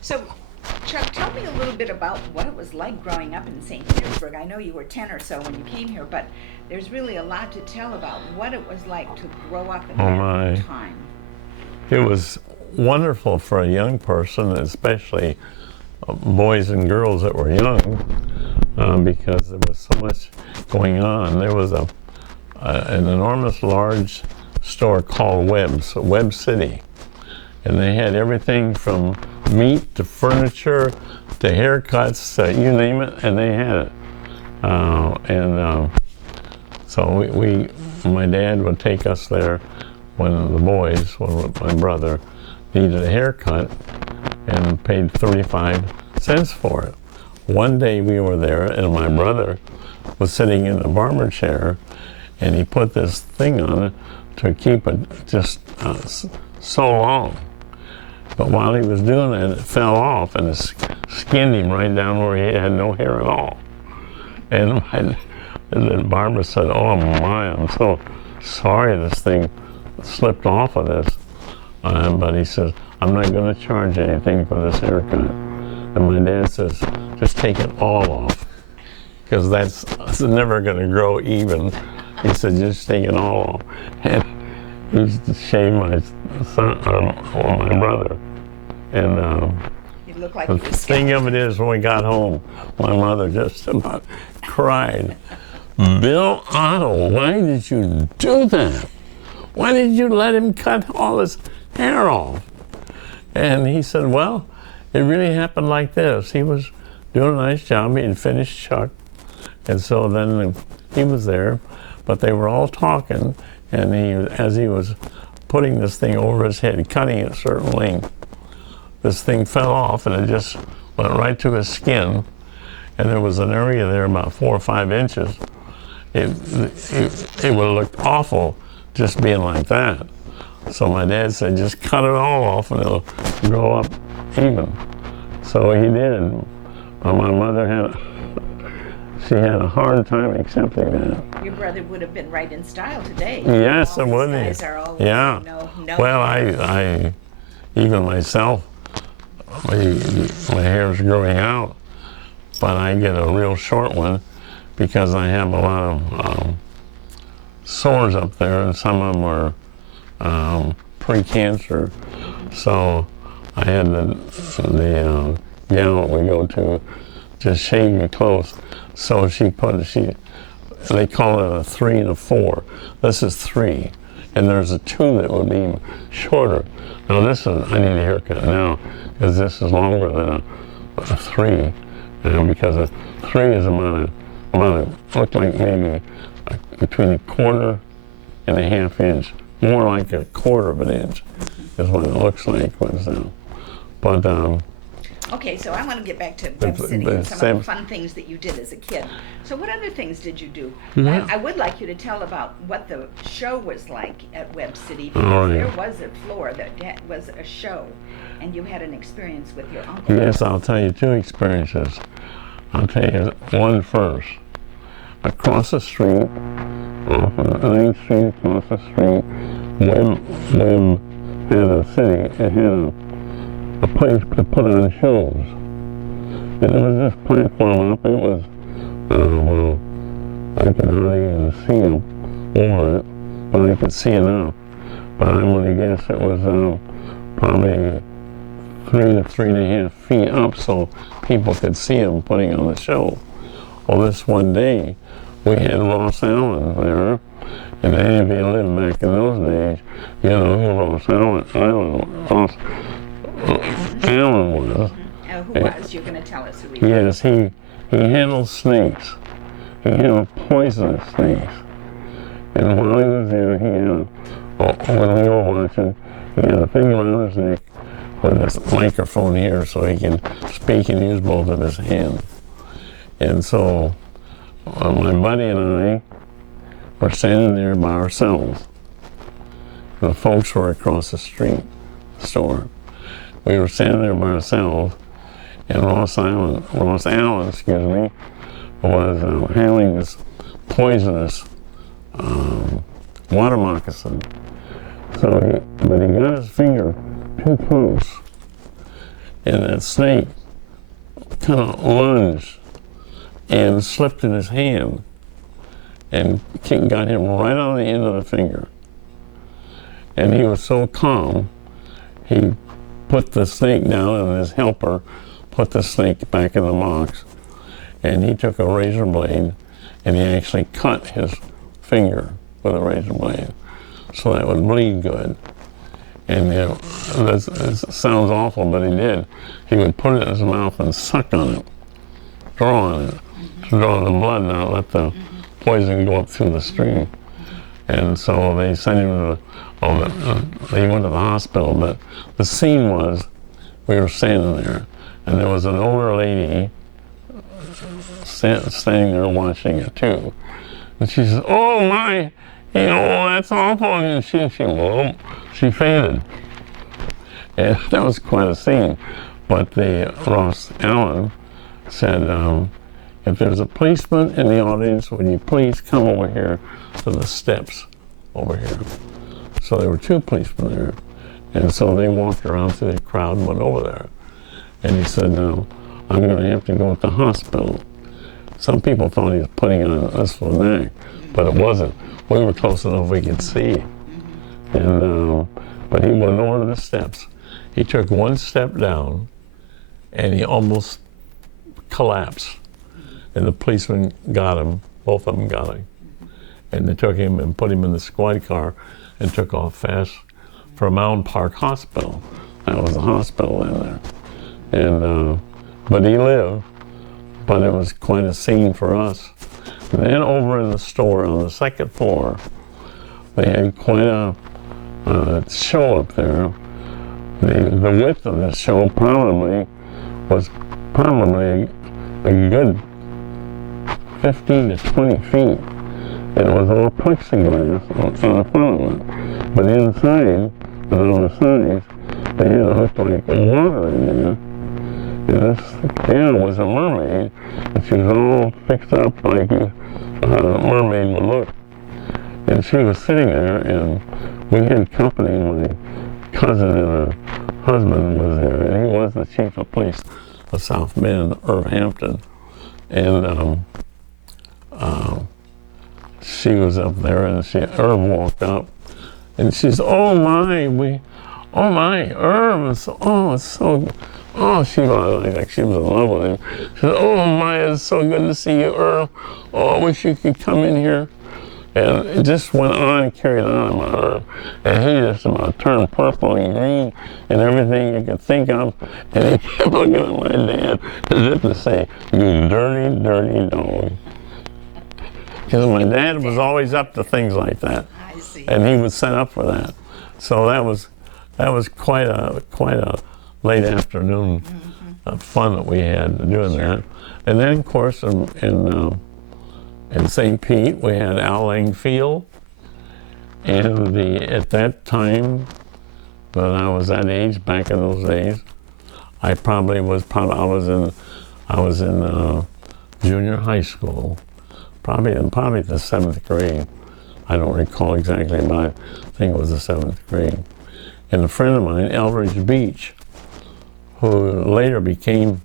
So, Chuck, tell me a little bit about what it was like growing up in St. Petersburg. I know you were 10 or so when you came here, but there's really a lot to tell about what it was like to grow up in Oh that my. time. It was wonderful for a young person, especially boys and girls that were young, because there was so much going on. There was an enormous large store called Web City, and they had everything from meat to furniture to haircuts, you name it, and they had it. So my dad would take us there when the boys, when my brother needed a haircut, and paid 35 cents for it. One day we were there, and my brother was sitting in the barber chair, and he put this thing on it to keep it just so long. But while he was doing it, it fell off, and it skinned him right down where he had no hair at all. And the barber said, "Oh my, I'm so sorry this thing slipped off of this." But he says, "I'm not going to charge anything for this haircut." And my dad says, "Just take it all off, because it's never going to grow even." He said, "Just take it all off." And he used to shave my son, or my brother. And It looked like the he was thing of it is, when we got home, my mother just about cried. "Bill Otto, why did you do that? Why did you let him cut all his hair off?" And he said, "Well, it really happened like this. He was doing a nice job. He had finished Chuck. And so then he was there, but they were all talking, and as he was putting this thing over his head, cutting it a certain length, this thing fell off, and it just went right to his skin. And there was an area there about 4 or 5 inches. It would have looked awful just being like that. So my dad said, "Just cut it all off and it'll grow up even." So he did. My mother she had a hard time accepting that. Your brother would have been right in style today. Yes, all it these would guys be. are all, Yeah. no. Well, I even myself, my hair's growing out, but I get a real short one because I have a lot of sores up there, and some of them are pre-cancer. So I had the gal that we go to just shave me close. So they call it a 3 and a 4. This is 3, and there's a 2 that would be shorter. Now I need a haircut now, because this is longer than a 3, because a 3 is looked like maybe between a quarter and a half inch, more like a quarter of an inch is what it looks like. But Okay, so I want to get back to Web City and some of the fun things that you did as a kid. So what other things did you do? Yeah. I would like you to tell about what the show was like at Web City, All because right. there was a floor that was a show, and you had an experience with your uncle. Yes, I'll tell you 2 experiences. I'll tell you one first. Across the street, off of 9th Street, across the street, Web had a city. It had a place to put on shows. And there was this platform up. It was, I could hardly even see him over it, but I could see enough. But I'm going to guess it was probably 3 to 3.5 feet up, so people could see him putting on the show. Well, this one day, we had Ross Allen there, and if you lived back in those days, you know who Ross Allen was. Who was? You're going to tell us who he was. Yes, he handled snakes. He handled poisonous snakes. And while he was there, when we were watching, he had a thing around his neck with this microphone here so he can speak and use both of his hands. And so my buddy and I were standing there by ourselves. The folks were across the street, the store. We were standing there by ourselves, and Ross Allen, was handling this poisonous water moccasin. But he got his finger too close, and that snake kind of lunged and slipped in his hand and got him right on the end of the finger. And he was so calm, he put the snake down, and his helper put the snake back in the box. And he took a razor blade and he actually cut his finger with a razor blade so that it would bleed good. And this sounds awful, but he did. He would put it in his mouth and suck on it, draw on it, to draw the blood, not let the poison go up through the stream. And so they sent him to he went to the hospital, but the scene was, we were standing there, and there was an older lady standing there watching it too. And she says, "Oh my, that's awful." And she fainted. And that was quite a scene. But the Ross Allen said, if there's a policeman in the audience, would you please come over here to the steps over here? So there were two policemen there. And so they walked around through the crowd and went over there. And he said, "No, I'm going to have to go to the hospital." Some people thought he was putting on us for an act, but it wasn't. We were close enough we could see. And but he went over the steps. He took one step down, and he almost collapsed. And the policeman got him. Both of them got him. And they took him and put him in the squad car and took off fast for Mound Park Hospital. That was a hospital in there. And but he lived. But it was quite a scene for us. And then over in the store on the second floor, they had quite a show up there. The width of the show was probably a good 15 to 20 feet. And it was all plexiglass on the front of it. But inside, and on the sides, they had it looked like water in there. And this gal was a mermaid, and she was all fixed up like a mermaid would look. And she was sitting there, and we had company. My cousin and her husband was there, and he was the chief of police of South Bend, Irv Hampton. And she was up there, and Irv walked up, and she said, "Oh my, Irv, it's so." Oh, she was like she was in love with him. She said, "Oh my, it's so good to see you, Irv. Oh, I wish you could come in here." And it just went on and carried on about Irv. And he just about turned purple and green and everything you could think of. And he kept looking at my dad as if to say, "You dirty, dirty dog." Because my dad was always up to things like that. I see. And he was set up for that. So that was quite a late afternoon fun that we had doing that. And then, of course, in St. Pete, we had Al Lang Field. And at that time, when I was that age, back in those days, I was in junior high school, probably the 7th grade. I don't recall exactly, but I think it was the 7th grade. And a friend of mine, Elbridge Beach, who later became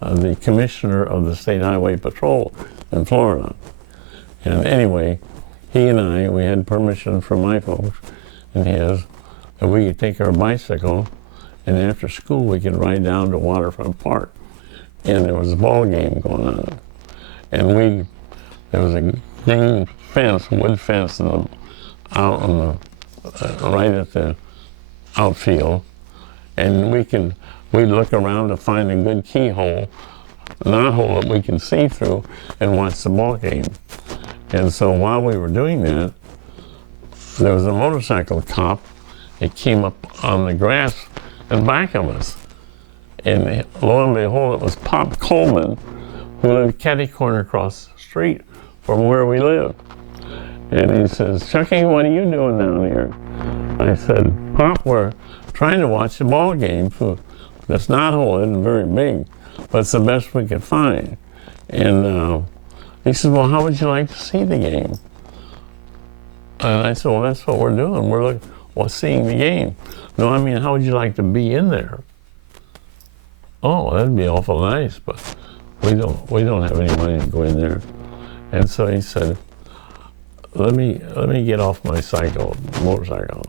the commissioner of the State Highway Patrol in Florida. And anyway, he and we had permission from my folks and his that we could take our bicycle, and after school we could ride down to Waterfront Park. And there was a ball game going on. And there was a green fence, wood fence, right at the outfield. And we'd look around to find a good keyhole, knothole that we can see through and watch the ball game. And so while we were doing that, there was a motorcycle cop. It came up on the grass in back of us. And lo and behold, it was Pop Coleman, who lived catty corner across the street from where we lived. And he says, "Chucky, what are you doing down here?" I said, "Pop, we're trying to watch the ball game. This knothole isn't very big, but it's the best we could find." And he said, "Well, how would you like to see the game?" And I said, "Well, that's what we're doing. We're seeing the game." "No, I mean, how would you like to be in there?" oh, that'd be awful nice, but we don't have any money to go in there. And so he said, let me get off my motorcycle.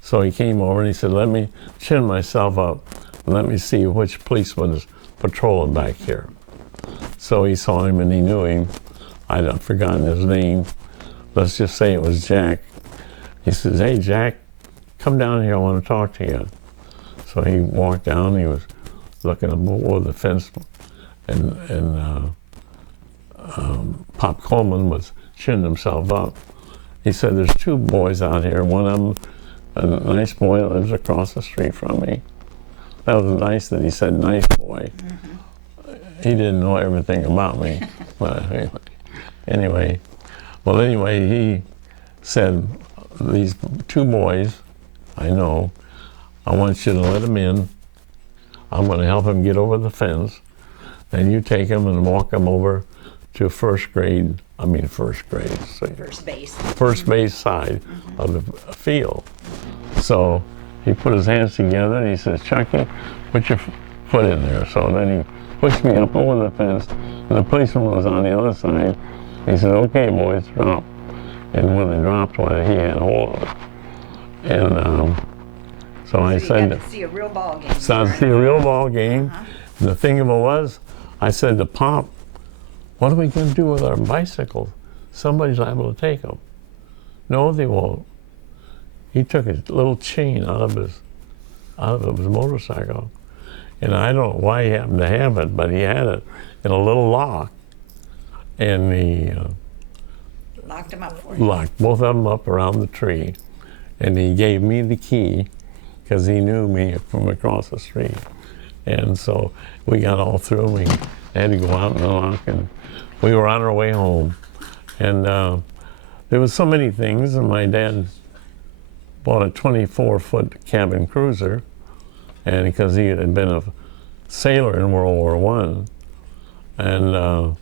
So he came over and he said, let me chin myself up and let me see which policeman is patrolling back here. So he saw him and he knew him. I'd forgotten his name. Let's just say it was Jack. He says, hey, Jack, come down here, I want to talk to you. So he walked down, he was looking over the fence, and Pop Coleman was chinning himself up. He said, there's two boys out here. One of them, a nice boy that lives across the street from me. That was nice that he said nice boy. Mm-hmm. He didn't know everything about me. But anyway, he said, these two boys, I know, I want you to let them in. I'm going to help them get over the fence. Then you take them and walk them over to first base. First base side of the field. So he put his hands together and he says, Chucky, put your foot in there. So then he pushed me up over the fence, and the policeman was on the other side. He said, okay, boys, drop. And when they dropped, he had hold of it. And so I said, got to see a real ball game. So I see a real ball game. Uh-huh. And the thing of it was, I said to Pop, what are we going to do with our bicycles? Somebody's liable to take them. No, they won't. He took a little chain out of his motorcycle, and I don't know why he happened to have it, but he had it in a little lock, and he locked them up for you. Locked both of them up around the tree, and he gave me the key because he knew me from across the street, and so we got all through. We had to go out and unlock, and we were on our way home, and there was so many things, and my dad bought a 24-foot cabin cruiser, and because he had been a sailor in World War I, and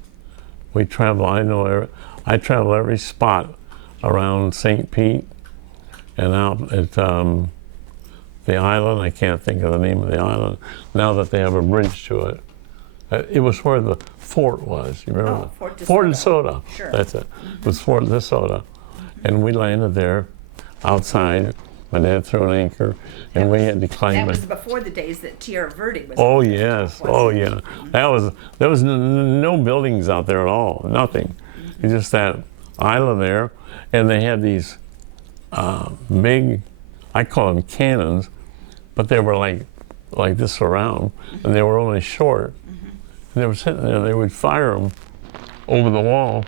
we traveled. I traveled every spot around St. Pete and out at the island. I can't think of the name of the island now that they have a bridge to it. It was where the fort was. You remember? Oh, Fort DeSoto. Fort DeSoto. Sure. That's it. It was Fort DeSoto, and we landed there outside. My dad threw an anchor, and we had to climb That it. was before the days that Tierra Verde was. Oh yes, oh yeah. There was no buildings out there at all, nothing. It's just that island there, and they had these big, I call them cannons, but they were like this around, and they were only short. And they were sitting there. They would fire them over the wall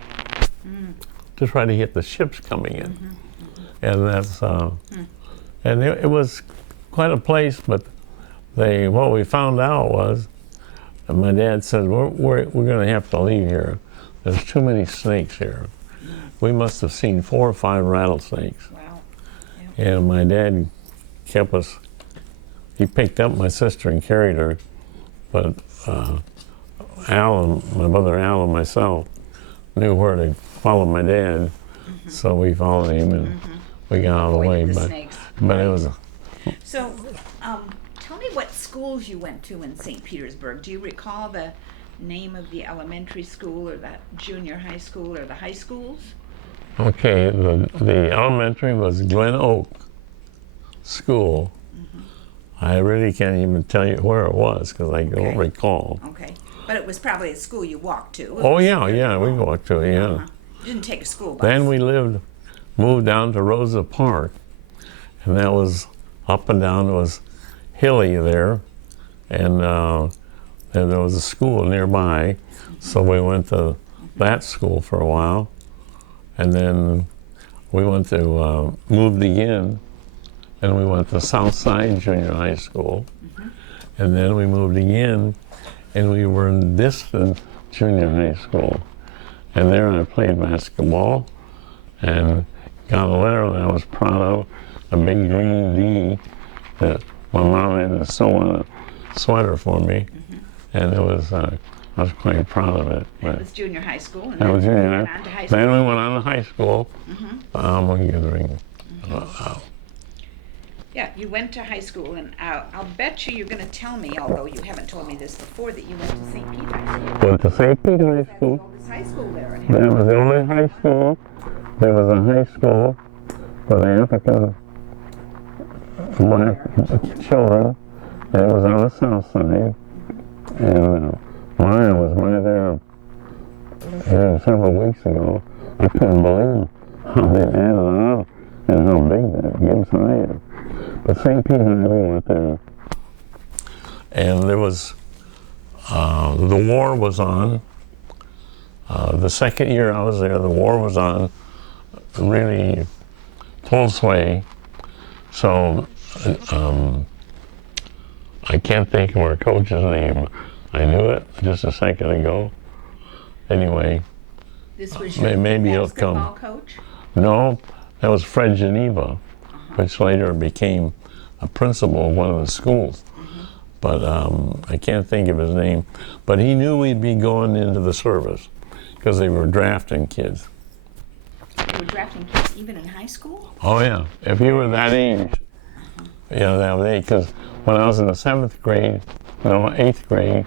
to try to hit the ships coming in, and that's. And it was quite a place, but what we found out was, and my dad said, we're going to have to leave here. There's too many snakes here. We must have seen 4 or 5 rattlesnakes. Wow. Yeah. And my dad kept us, he picked up my sister and carried her, but my brother Al and myself knew where to follow my dad, so we followed him and we got out of the way. But it was. So, tell me what schools you went to in St. Petersburg. Do you recall the name of the elementary school or the junior high school or the high schools? Okay, the elementary was Glen Oak School. I really can't even tell you where it was because I don't recall. Okay, but it was probably a school you walked to. Oh yeah, we walked to it, yeah. You didn't take a school bus. Then we moved down to Rosa Park, and that was up and down. It was hilly there, and there was a school nearby, so we went to that school for a while, and then we went to moved again, and we went to Southside Junior High School, and then we moved again, and we were in Distant Junior High School, and there I played basketball, and got a letter that I was proud of, a big green D that my mom had to sew on a sweater for me, and it was I was quite proud of it. That was junior high school, and that was junior went on to high school. Then we went on to high school. Yeah, you went to high school, and I'll bet you're going to tell me, although you haven't told me this before, that you went to St. Pete High School. Went to St. Pete High That's the School. oldest high school there. That was the only high school. There was a high school for the African black children. And it was on the south side. And mine was there several weeks ago. I couldn't believe how they added on and how big that Gibbs High is. But St. Pete High, we went there. And there was, the war was on. The second year I was there, the war was on, really full sway. So I can't think of our coach's name. I knew it just a second ago. Anyway, This was your maybe it'll basketball come. coach? No, that was Fred Geneva, which later became a principal of one of the schools. But I can't think of his name. But he knew we'd be going into the service because they were drafting kids. They were drafting kids even in high school? Oh yeah, if you were that age, that was age. Because when I was in the 8th grade,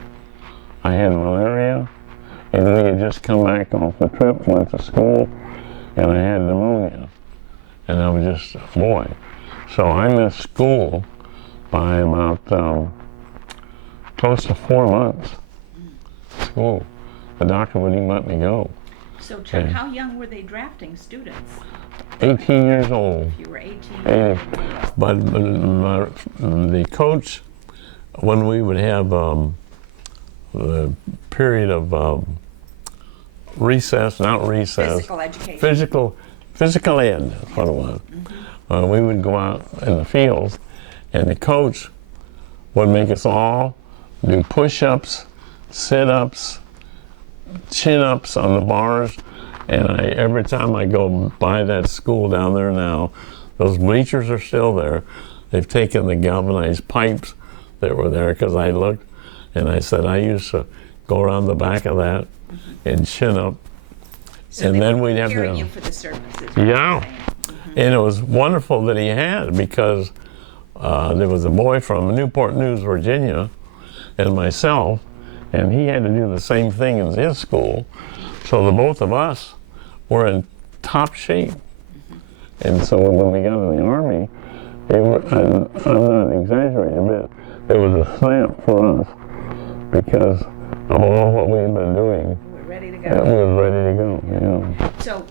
I had malaria, and we had just come back off the trip, went to school, and I had pneumonia, and I was just a boy. So I missed school by about close to 4 months. School. The doctor wouldn't even let me go. So, Chuck, how young were they drafting students? 18 years old. If you were 18. But the coach, when we would have the period of recess, not recess. Physical education. Physical ed, that's what it was. We would go out in the fields, and the coach would make us all do push-ups, sit-ups, chin-ups on the bars, and every time I go by that school down there now, those bleachers are still there. They've taken the galvanized pipes that were there because I looked, and I said I used to go around the back of that and chin up, So and they then were we'd have preparing to. you for the services. Yeah, and it was wonderful that he had because there was a boy from Newport News, Virginia, and myself, and he had to do the same thing as his school. So the both of us were in top shape. And so when we got in the Army, I'm not exaggerating, but it was a stamp for us because of all what we had been doing. We're ready to go. We were ready to go, yeah. So,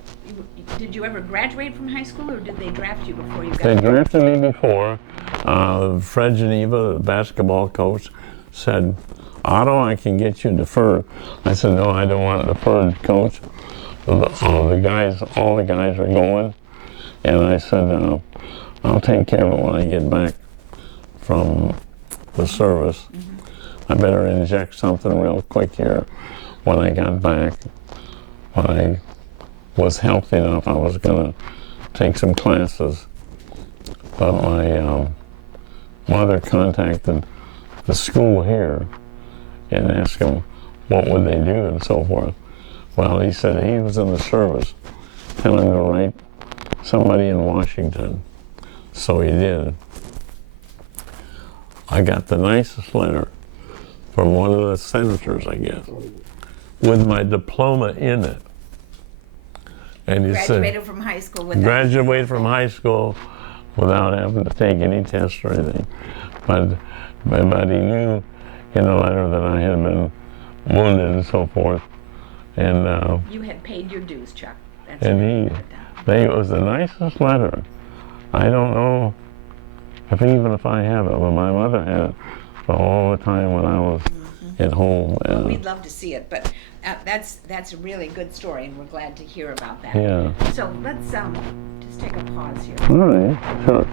did you ever graduate from high school, or did they draft you before you got They there? drafted me before. Fred Geneva, the basketball coach, said, Otto, I can get you deferred. I said, no, I don't want deferred, coach. All the guys are going. And I said, I'll take care of it when I get back from the service. I better inject something real quick here. When I got back, when I was healthy enough, I was going to take some classes. But my mother contacted the school here and asked him what would they do and so forth. Well, he said he was in the service. Tell him to write somebody in Washington. So he did. I got the nicest letter from one of the senators, I guess, with my diploma in it. And he said, Graduated from high school with that. graduated from high school without having to take any tests or anything. But he knew in the letter that I had been wounded and so forth. And You had paid your dues, Chuck. That's and it was the nicest letter. I don't know even if I have it, but my mother had it for all the time when I was at home. Well, we'd love to see it, but that's a really good story, and we're glad to hear about that. Yeah. So let's just take a pause here. All right, sure.